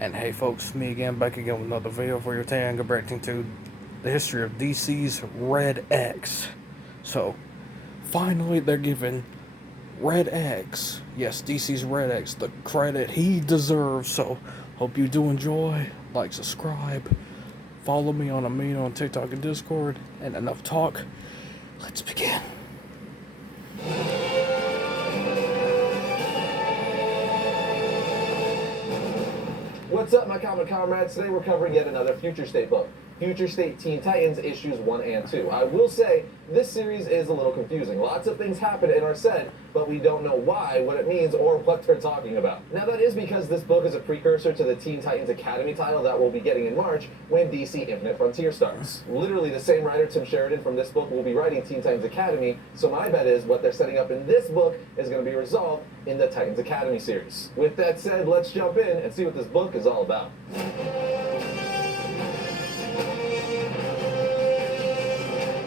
And hey folks, me again, back again with another video for your today. I'm directing to the history of DC's Red X. So, finally they're giving Red X, yes, DC's Red X, the credit he deserves. So, hope you do enjoy, like, subscribe, follow me on Amino on TikTok and Discord, and enough talk, let's begin. What's up, my comic comrades? Today we're covering yet another Future State book, Future State Teen Titans issues 1 and 2. I will say, this series is a little confusing. Lots of things happen and are said, but we don't know why, what it means, or what they're talking about. Now that is because this book is a precursor to the Teen Titans Academy title that we'll be getting in March when DC Infinite Frontier starts. Literally the same writer, Tim Sheridan, from this book will be writing Teen Titans Academy, so my bet is what they're setting up in this book is going to be resolved in the Titans Academy series. With that said, let's jump in and see what this book is all about.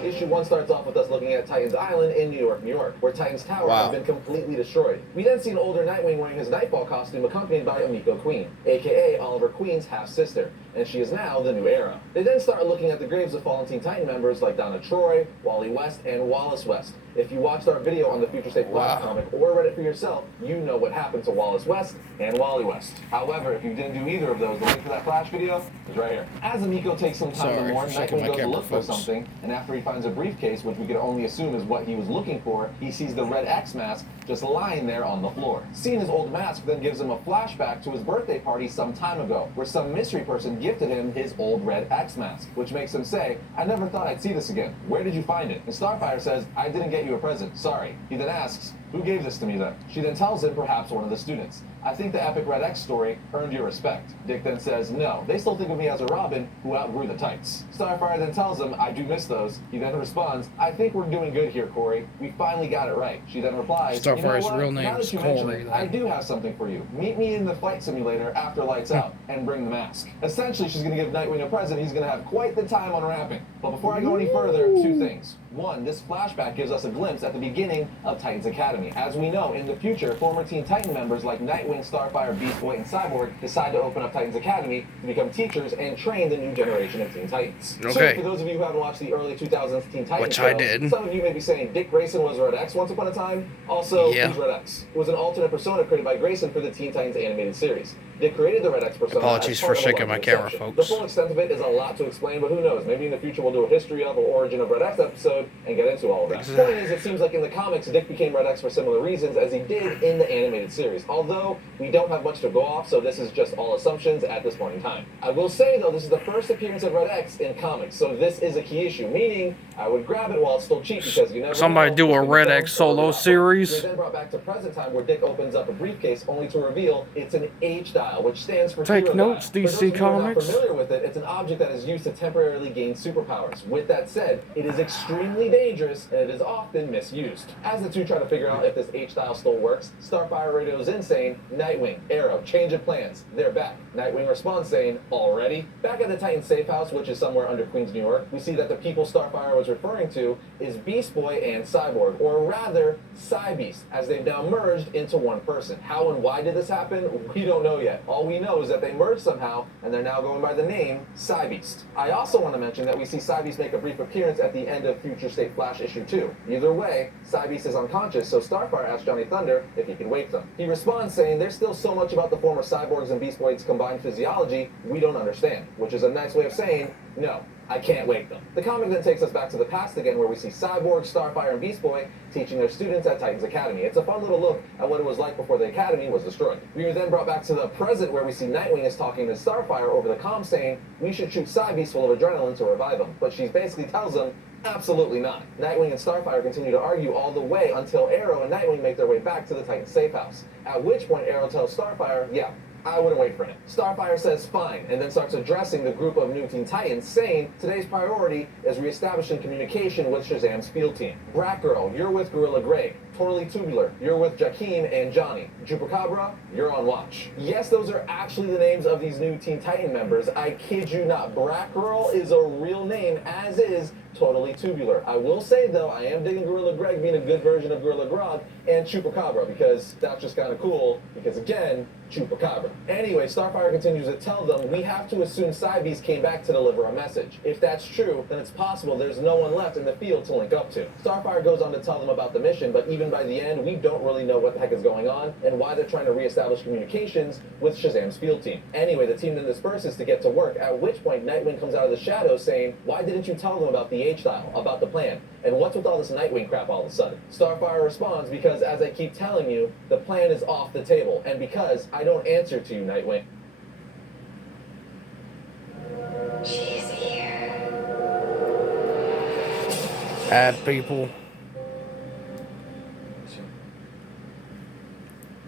Issue 1 starts off with us looking at Titans Island in New York, where Titans Tower has been completely destroyed. We then see an older Nightwing wearing his Nightfall costume accompanied by Emiko Queen, aka Oliver Queen's half-sister, and she is now the new Arrow. They then start looking at the graves of fallen Teen Titan members like Donna Troy, Wally West, and Wallace West. If you watched our video on the Future State Flash comic or read it for yourself, you know what happened to Wallace West and Wally West. However, if you didn't do either of those, the link for that Flash video is right here. As Emiko takes some time to mourn, Nightwing goes to look for something, and after he finds a briefcase, which we can only assume is what he was looking for, he sees the Red X mask just lying there on the floor. Seeing his old mask then gives him a flashback to his birthday party some time ago, where some mystery person gifted him his old Red X mask, which makes him say, "I never thought I'd see this again. Where did you find it?" And Starfire says, "I didn't get you a present, sorry." He then asks, "Who gave this to me then?" She then tells him perhaps one of the students. "I think the epic Red X story earned your respect." Dick then says, "No, they still think of me as a Robin who outgrew the tights." Starfire then tells him, "I do miss those." He then responds, "I think we're doing good here, Corey. We finally got it right." She then replies, Starfire's "You know what? real name Now is that you mention Corey, it, I do have something for you. Meet me in the flight simulator after lights out and bring the mask." Essentially, she's going to give Nightwing a present. He's going to have quite the time unwrapping. But before I go any further, two things. One, this flashback gives us a glimpse at the beginning of Titans Academy. As we know, in the future, former Teen Titan members like Nightwing, Starfire, Beast Boy, and Cyborg decide to open up Titans Academy to become teachers and train the new generation of Teen Titans. Okay. So, for those of you who haven't watched the early 2000s Teen Titans Which show, I did. some of you may be saying Dick Grayson was Red X once upon a time. Also, Yeah. who's Red X? It was an alternate persona created by Grayson for the Teen Titans animated series. Dick created the Red X persona. Apologies as part for of a shaking my larger camera, conception. folks. The full extent of it is a lot to explain, but who knows? Maybe in the future we'll do a history of or origin of Red X episode and get into all of that. The point is, it seems like in the comics, Dick became Red X for similar reasons as he did in the animated series. Although, we don't have much to go off, so this is just all assumptions at this point in time. I will say, though, this is the first appearance of Red X in comics, so this is a key issue, meaning I would grab it while it's still cheap because you never Somebody know do a what's Red gonna X come or solo not. series. We're then brought back to present time where Dick opens up a briefcase only to reveal it's an H-dial, which stands for Take Hero notes, Dial. For DC those of you who are not Comics. familiar with it, it's an object that is used to temporarily gain superpowers. With that said, it is extremely dangerous and it is often misused. As the two try to figure out if this H-dial still works, Starfire radios in saying, "Nightwing, Arrow, change of plans. They're back." Nightwing responds saying, "Already?" Back at the Titan safe house, which is somewhere under Queens, New York, we see that the people Starfire was referring to is Beast Boy and Cyborg, or rather, Cybeast, as they've now merged into one person. How and why did this happen? We don't know yet. All we know is that they merged somehow, and they're now going by the name Cybeast. I also want to mention that we see Cybeast make a brief appearance at the end of Future State Flash issue 2. Either way, Cybeast is unconscious, so Starfire asks Johnny Thunder if he can wake them. He responds saying there's still so much about the former Cyborgs and Beast Boys' combined physiology we don't understand, which is a nice way of saying, no, I can't wake them. The comic then takes us back to the past again, where we see Cyborg, Starfire, and Beast Boy teaching their students at Titans Academy. It's a fun little look at what it was like before the Academy was destroyed. We are then brought back to the present, where we see Nightwing is talking to Starfire over the comm saying, we should shoot Cybeast full of adrenaline to revive him. But she basically tells him, absolutely not. Nightwing and Starfire continue to argue all the way until Arrow and Nightwing make their way back to the Titan safe house. At which point Arrow tells Starfire, yeah, I wouldn't wait for him. Starfire says fine, and then starts addressing the group of new Teen Titans, saying today's priority is reestablishing communication with Shazam's field team. Brat Girl, you're with Gorilla Greg. Totally Tubular, you're with Jakeem and Johnny. Chupacabra, you're on watch. Yes, those are actually the names of these new Teen Titan members. I kid you not. Brat-Girl is a real name, as is Totally Tubular. I will say, though, I am digging Gorilla Greg being a good version of Gorilla Grodd and Chupacabra, because that's just kind of cool, because again, Chupacabra. Anyway, Starfire continues to tell them, we have to assume Cybeast came back to deliver a message. If that's true, then it's possible there's no one left in the field to link up to. Starfire goes on to tell them about the mission, but even by the end, we don't really know what the heck is going on and why they're trying to reestablish communications with Shazam's field team. Anyway, the team then disperses to get to work, at which point Nightwing comes out of the shadows saying, why didn't you tell them about the H-Dial, about the plan? And what's with all this Nightwing crap all of a sudden? Starfire responds, because as I keep telling you, the plan is off the table, and because I don't answer to you, Nightwing. She's here. Add people.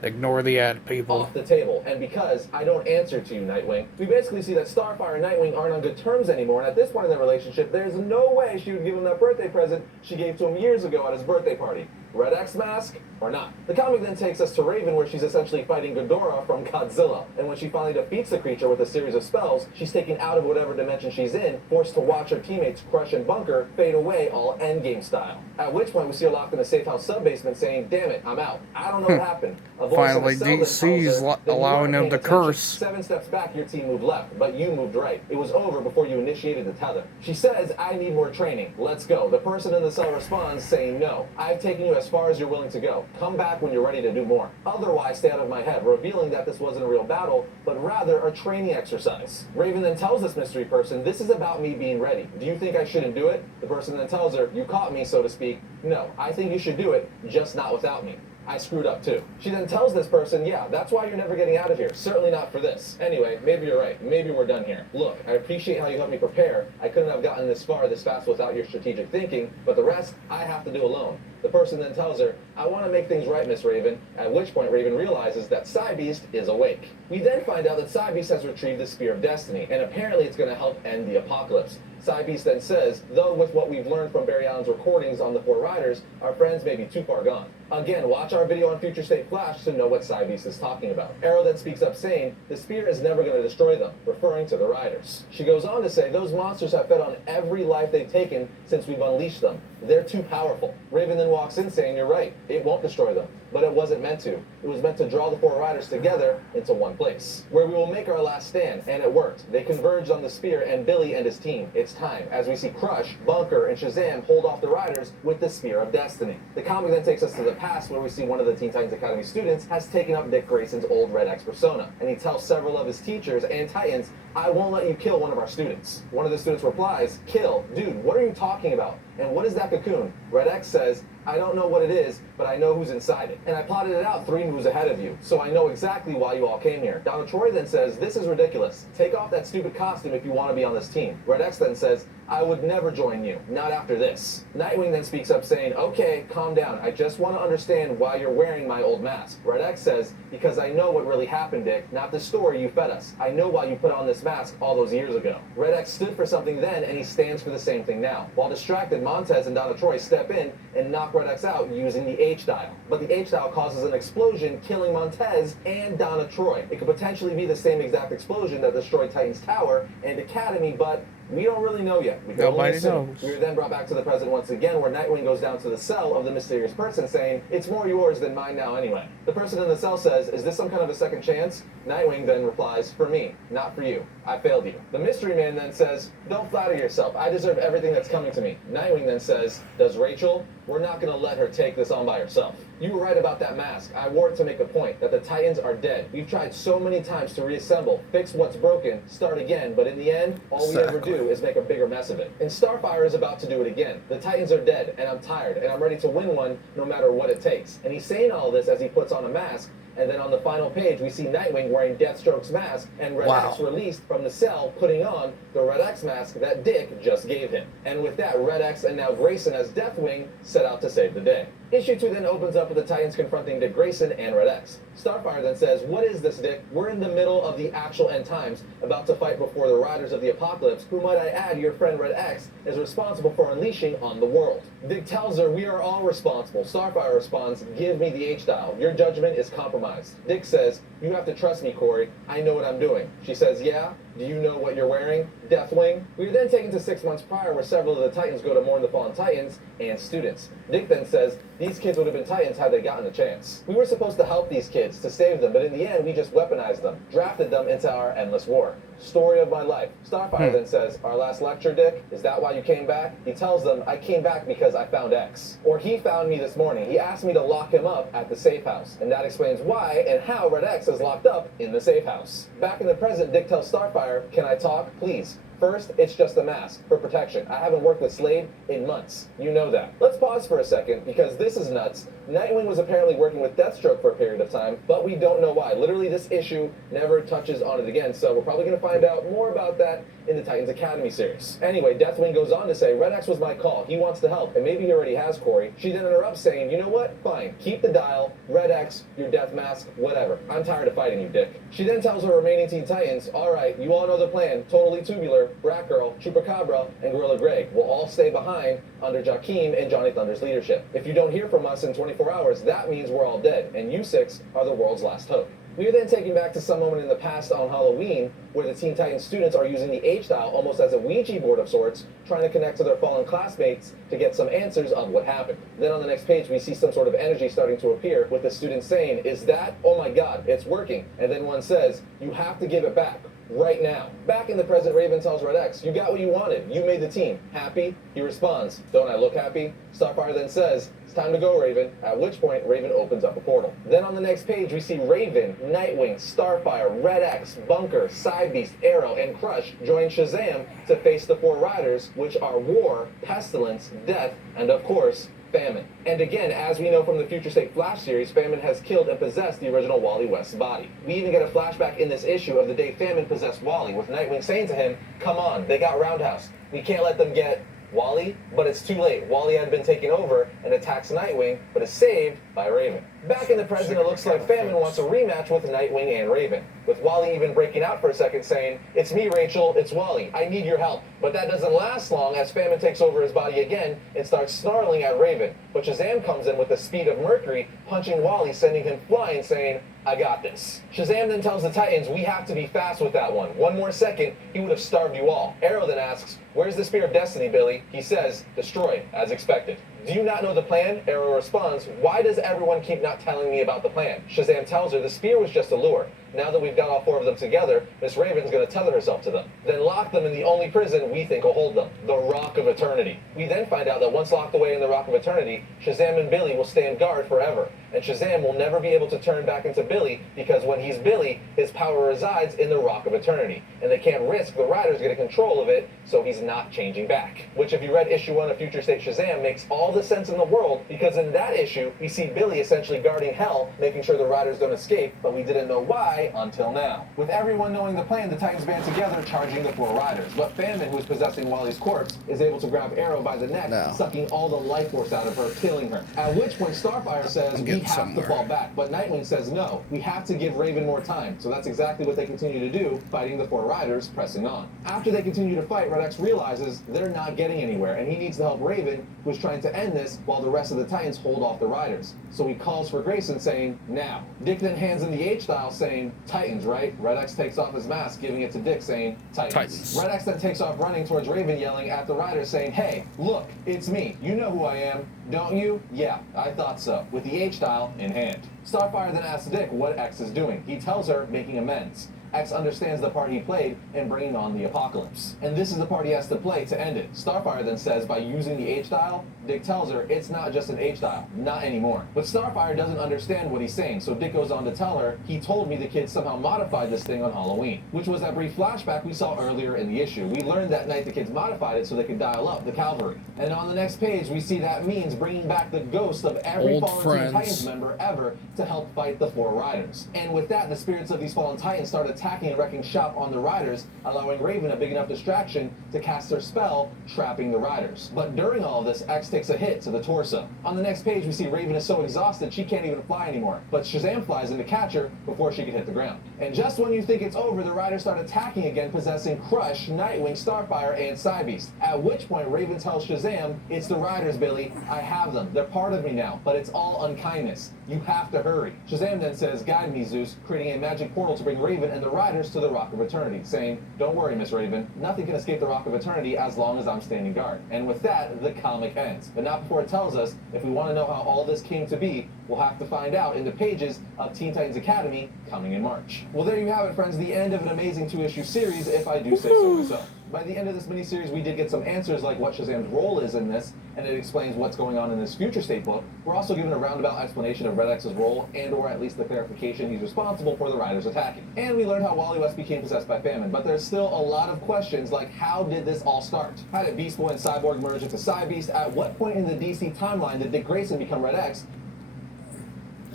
Ignore the ad people. Off the table, and because I don't answer to you, Nightwing. We basically see that Starfire and Nightwing aren't on good terms anymore, and at this point in their relationship, there's no way she would give him that birthday present she gave to him years ago at his birthday party. Red X mask or not? The comic then takes us to Raven, where she's essentially fighting Ghidorah from Godzilla, and when she finally defeats the creature with a series of spells, she's taken out of whatever dimension she's in, forced to watch her teammates Crush and Bunker fade away all Endgame style. At which point we see her locked in a safe house sub-basement saying, damn it, I'm out. I don't know what happened. A voice Finally, in the cell then DC's tells her that you allowing weren't them paying to attention. curse. 7 steps back, your team moved left, but you moved right. It was over before you initiated the tether. She says, I need more training. Let's go. The person in the cell responds saying, no. I've taken you as far as you're willing to go. Come back when you're ready to do more. Otherwise, stay out of my head, revealing that this wasn't a real battle, but rather a training exercise. Raven then tells this mystery person, this is about me being ready. Do you think I shouldn't do it? The person then tells her, you caught me, so to speak. No, I think you should do it, just not without me. I screwed up too. She then tells this person, yeah, that's why you're never getting out of here. Certainly not for this. Anyway, maybe you're right. Maybe we're done here. Look, I appreciate how you helped me prepare. I couldn't have gotten this far this fast without your strategic thinking, but the rest, I have to do alone. The person then tells her, I want to make things right, Miss Raven, at which point Raven realizes that Cybeast is awake. We then find out that Cybeast has retrieved the Spear of Destiny, and apparently it's going to help end the apocalypse. Cybeast then says, though with what we've learned from Barry Allen's recordings on the Four Riders, our friends may be too far gone. Again, watch our video on Future State Flash to know what Cybeast is talking about. Arrow then speaks up saying, the Spear is never going to destroy them, referring to the Riders. She goes on to say, those monsters have fed on every life they've taken since we've unleashed them. They're too powerful. Raven then walks in saying, you're right, it won't destroy them. But it wasn't meant to. It was meant to draw the Four Riders together into one place, where we will make our last stand, and it worked. They converged on the Spear and Billy and his team. It's time, as we see Crush, Bunker, and Shazam hold off the Riders with the Spear of Destiny. The comic then takes us to the past, where we see one of the Teen Titans Academy students has taken up Dick Grayson's old Red X persona, and he tells several of his teachers and Titans, I won't let you kill one of our students. One of the students replies, kill? Dude, what are you talking about? And what is that cocoon? Red X says, I don't know what it is, but I know who's inside it. And I plotted it out 3 moves ahead of you, so I know exactly why you all came here. Donna Troy then says, this is ridiculous. Take off that stupid costume if you want to be on this team. Red X then says, I would never join you, not after this. Nightwing then speaks up saying, okay, calm down. I just want to understand why you're wearing my old mask. Red X says, because I know what really happened, Dick, not the story you fed us. I know why you put on this mask all those years ago. Red X stood for something then, and he stands for the same thing now. While distracted, Montez and Donna Troy step in and knock Red X out using the H-Dial. But the H-Dial causes an explosion, killing Montez and Donna Troy. It could potentially be the same exact explosion that destroyed Titan's Tower and Academy, but we don't really know yet. We can only Nobody assume. knows. We are then brought back to the present once again, where Nightwing goes down to the cell of the mysterious person saying, it's more yours than mine now anyway. The person in the cell says, is this some kind of a second chance? Nightwing then replies, for me, not for you. I failed you. The mystery man then says, don't flatter yourself. I deserve everything that's coming to me. Nightwing then says, does Rachel? We're not going to let her take this on by herself. You were right about that mask. I wore it to make a point, that the Titans are dead. We've tried so many times to reassemble, fix what's broken, start again, but in the end, all we ever do is make a bigger mess of it. And Starfire is about to do it again. The Titans are dead, and I'm tired, and I'm ready to win one no matter what it takes. And he's saying all this as he puts on a mask, and then on the final page, we see Nightwing wearing Deathstroke's mask and Red X released from the cell, putting on the Red X mask that Dick just gave him. And with that, Red X and now Grayson as Deathwing set out to save the day. Issue 2 then opens up with the Titans confronting Dick Grayson and Red X. Starfire then says, "What is this, Dick? We're in the middle of the actual end times, about to fight before the Riders of the Apocalypse, who, might I add, your friend Red X is responsible for unleashing on the world." Dick tells her, "We are all responsible." Starfire responds, "Give me the H-Dial. Your judgment is compromised." Dick says, "You have to trust me, Corey. I know what I'm doing." She says, "Yeah? Do you know what you're wearing? Deathwing?" We are then taken to 6 months prior, where several of the Titans go to mourn the fallen Titans and students. Dick then says, "These kids would have been Titans had they gotten a chance. We were supposed to help these kids, to save them, but in the end, we just weaponized them, drafted them into our endless war. Story of my life." Starfire then says, "Our last lecture, Dick? Is that why you came back?" He tells them, "I came back because I found X. Or he found me this morning. He asked me to lock him up at the safe house. And that explains why and how Red X is locked up in the safe house." Back in the present, Dick tells Starfire, "Can I talk, please? First, it's just a mask for protection. I haven't worked with Slade in months. You know that." Let's pause for a second, because this is nuts. Nightwing was apparently working with Deathstroke for a period of time, but we don't know why. Literally, this issue never touches on it again, so we're probably going to find out more about that in the Titans Academy series. Anyway, Deathwing goes on to say, "Red X was my call. He wants to help, and maybe he already has, Corey." She then interrupts saying, "You know what? Fine. Keep the dial. Red X, your death mask, whatever. I'm tired of fighting you, Dick." She then tells her remaining Teen Titans, "All right, you all know the plan. Totally Tubular, Bratgirl, Chupacabra, and Gorilla Greg will all stay behind under Jakeem and Johnny Thunder's leadership. If you don't hear from us in 24 hours, that means we're all dead, and you six are the world's last hope." We are then taken back to some moment in the past on Halloween, where the Teen Titans students are using the H-Dial almost as a Ouija board of sorts, trying to connect to their fallen classmates to get some answers of what happened. Then on the next page, we see some sort of energy starting to appear, with the students saying, "Is that? Oh my God, it's working." And then one says, "You have to give it back. Right now." Back in the present, Raven tells Red X, "You got what you wanted. You made the team. Happy?" He responds, "Don't I look happy?" Starfire then says, "It's time to go, Raven," at which point Raven opens up a portal. Then on the next page, we see Raven, Nightwing, Starfire, Red X, Bunker, Cybeast, Arrow, and Crush join Shazam to face the four Riders, which are War, Pestilence, Death, and of course, Famine. And again, as we know from the Future State Flash series, Famine has killed and possessed the original Wally West's body. We even get a flashback in this issue of the day Famine possessed Wally, with Nightwing saying to him, "Come on, they got Roundhouse. We can't let them get Wally," but it's too late. Wally had been taken over and attacks Nightwing, but is saved by Raven. Back in the present, it looks like Famine wants a rematch with Nightwing and Raven, with Wally even breaking out for a second saying, "It's me, Rachel, it's Wally. I need your help." But that doesn't last long, as Famine takes over his body again and starts snarling at Raven. But Shazam comes in with the speed of Mercury, punching Wally, sending him flying, saying, "I got this." Shazam then tells the Titans, "We have to be fast with that one. One more second, he would have starved you all." Arrow then asks, "Where's the Spear of Destiny, Billy?" He says, "Destroyed, as expected." "Do you not know the plan?" Arrow responds, "Why does everyone keep not telling me about the plan?" Shazam tells her the spear was just a lure. Now that we've got all four of them together, Miss Raven's going to tether herself to them, then lock them in the only prison we think will hold them, the Rock of Eternity. We then find out that once locked away in the Rock of Eternity, Shazam and Billy will stand guard forever, and Shazam will never be able to turn back into Billy, because when he's Billy, his power resides in the Rock of Eternity, and they can't risk the Riders getting control of it, so he's not changing back. Which, if you read issue 1 of Future State Shazam, makes all the sense in the world, because in that issue, we see Billy essentially guarding Hell, making sure the Riders don't escape, but we didn't know why until now. With everyone knowing the plan, the Titans band together, charging the four Riders. But Famine, who is possessing Wally's corpse, is able to grab Arrow by the neck, sucking all the life force out of her, killing her. At which point Starfire says, "We have to fall back." But Nightwing says, "No, we have to give Raven more time." So that's exactly what they continue to do, fighting the four Riders, pressing on. After they continue to fight, Red X realizes they're not getting anywhere, and he needs to help Raven, who's trying to end this, while the rest of the Titans hold off the Riders. So he calls for Grayson, saying, "Now." Dick then hands him the H-Dial, saying, "Titans, right?" Red X takes off his mask, giving it to Dick, saying, "Titans." Red X then takes off running towards Raven, yelling at the Riders, saying, "Hey, look, it's me. You know who I am, don't you?" "Yeah, I thought so," with the H-Dial in hand. Starfire then asks Dick what X is doing. He tells her, making amends. X understands the part he played in bringing on the apocalypse, and this is the part he has to play to end it. Starfire then says, by using the H-Dial, Dick tells her it's not just an H-Dial, not anymore. But Starfire doesn't understand what he's saying, so Dick goes on to tell her, "He told me the kids somehow modified this thing on Halloween," which was that brief flashback we saw earlier in the issue. We learned that night the kids modified it so they could dial up the cavalry. And on the next page, we see that means bringing back the ghost of every Old fallen friends. Teen Titans member ever to help fight the four Riders. And with that, the spirits of these fallen Titans start attacking and wrecking shop on the Riders, allowing Raven a big enough distraction to cast her spell, trapping the Riders. But during all of this, X takes a hit to the torso. On the next page, we see Raven is so exhausted she can't even fly anymore, but Shazam flies in to catch her before she can hit the ground. And just when you think it's over, the Riders start attacking again, possessing Crush, Nightwing, Starfire, and Psybeast. At which point, Raven tells Shazam, "It's the Riders, Billy. I have them. They're part of me now, but it's all unkindness. You have to hurry." Shazam then says, "Guide me, Zeus," creating a magic portal to bring Raven and the Riders to the Rock of Eternity, saying, "Don't worry, Miss Raven. Nothing can escape the Rock of Eternity as long as I'm standing guard." And with that, the comic ends. But not before it tells us, if we want to know how all this came to be, we'll have to find out in the pages of Teen Titans Academy coming in March. Well, there you have it, friends. The end of an amazing 2-issue series, if I do say so myself. By the end of this miniseries, we did get some answers like what Shazam's role is in this, and it explains what's going on in this Future State book. We're also given a roundabout explanation of Red X's role, and or at least the clarification he's responsible for the Riders attacking. And we learned how Wally West became possessed by Famine, but there's still a lot of questions like how did this all start? How did Beast Boy and Cyborg merge into Psybeast? At what point in the DC timeline did Dick Grayson become Red X?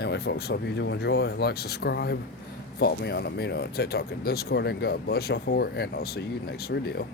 Anyway, folks, hope you do enjoy. Like, subscribe, follow me on Amino, TikTok, and Discord, and God bless y'all for it, and I'll see you next video.